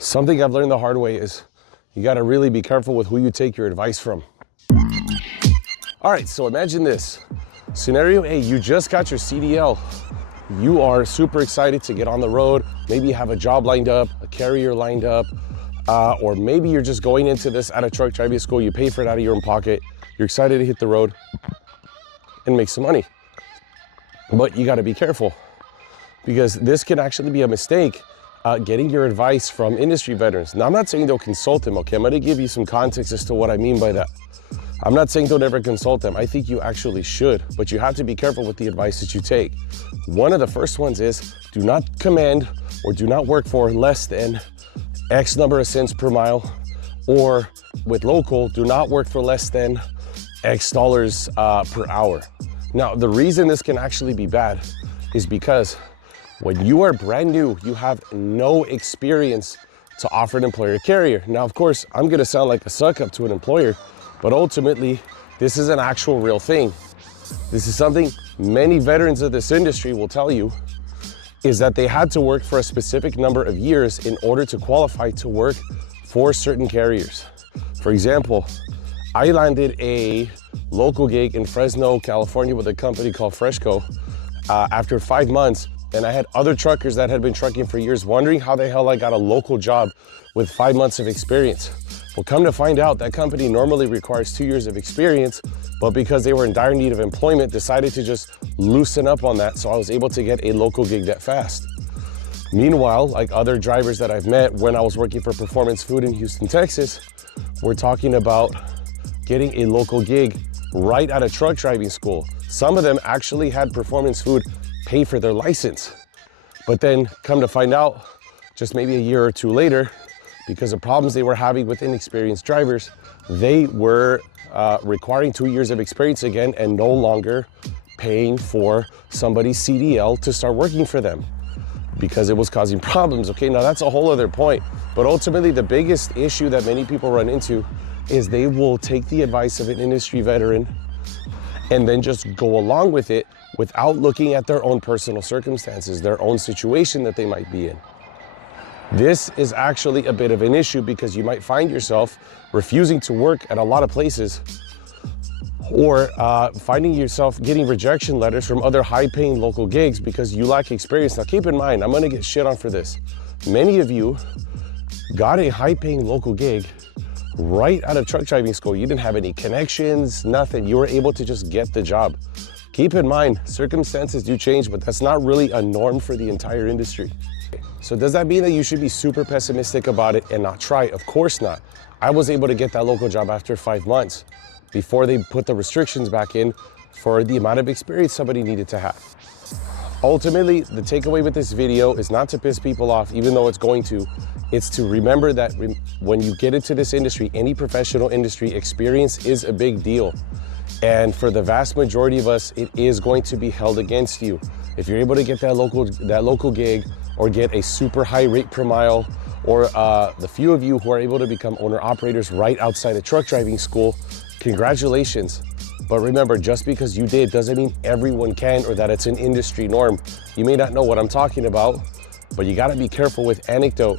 Something I've learned the hard way is you got to really be careful with who you take your advice from. All right, so imagine this. Scenario A, you just got your CDL. You are super excited to get on the road. Maybe you have a job lined up, a carrier lined up, or maybe you're just going into this at a truck driving school. You pay for it out of your own pocket. You're excited to hit the road and make some money. But you got to be careful because this can actually be a mistake, getting your advice from industry veterans. Now, I'm not saying don't consult them, okay? I'm going to give you some context as to what I mean by that. I'm not saying don't ever consult them. I think you actually should, but you have to be careful with the advice that you take. One of the first ones is do not command or do not work for less than X number of cents per mile, or with local, do not work for less than X dollars per hour. Now, the reason this can actually be bad is because when you are brand new, you have no experience to offer an employer carrier. Now, of course, I'm gonna sound like a suck up to an employer, but ultimately, this is an actual real thing. This is something many veterans of this industry will tell you, is that they had to work for a specific number of years in order to qualify to work for certain carriers. For example, I landed a local gig in Fresno, California with a company called Freshco after 5 months, and I had other truckers that had been trucking for years wondering how the hell I got a local job with 5 months of experience. Well, come to find out, that company normally requires 2 years of experience, but because they were in dire need of employment, decided to just loosen up on that, so I was able to get a local gig that fast. Meanwhile, like other drivers that I've met when I was working for Performance Food in Houston, Texas, we're talking about getting a local gig right out of truck driving school. Some of them actually had Performance Food pay for their license, but then come to find out, just maybe a year or two later, because of problems they were having with inexperienced drivers, they were requiring 2 years of experience again and no longer paying for somebody's CDL to start working for them because it was causing problems. Okay, now that's a whole other point. But ultimately, the biggest issue that many people run into is they will take the advice of an industry veteran and then just go along with it without looking at their own personal circumstances, their own situation that they might be in. This is actually a bit of an issue because you might find yourself refusing to work at a lot of places, or finding yourself getting rejection letters from other high-paying local gigs because you lack experience. Now, keep in mind, I'm gonna get shit on for this. Many of you got a high-paying local gig right out of truck driving school. You didn't have any connections, nothing. You were able to just get the job. Keep in mind, circumstances do change, but that's not really a norm for the entire industry. So does that mean that you should be super pessimistic about it and not try? Of course not. I was able to get that local job after 5 months before they put the restrictions back in for the amount of experience somebody needed to have. Ultimately, the takeaway with this video is not to piss people off, even though it's going to. It's to remember that when you get into this industry, any professional industry, experience is a big deal. And for the vast majority of us, it is going to be held against you. If you're able to get that local gig or get a super high rate per mile, or the few of you who are able to become owner-operators right outside of truck driving school, congratulations. But remember, just because you did doesn't mean everyone can or that it's an industry norm. You may not know what I'm talking about, but you gotta be careful with anecdote.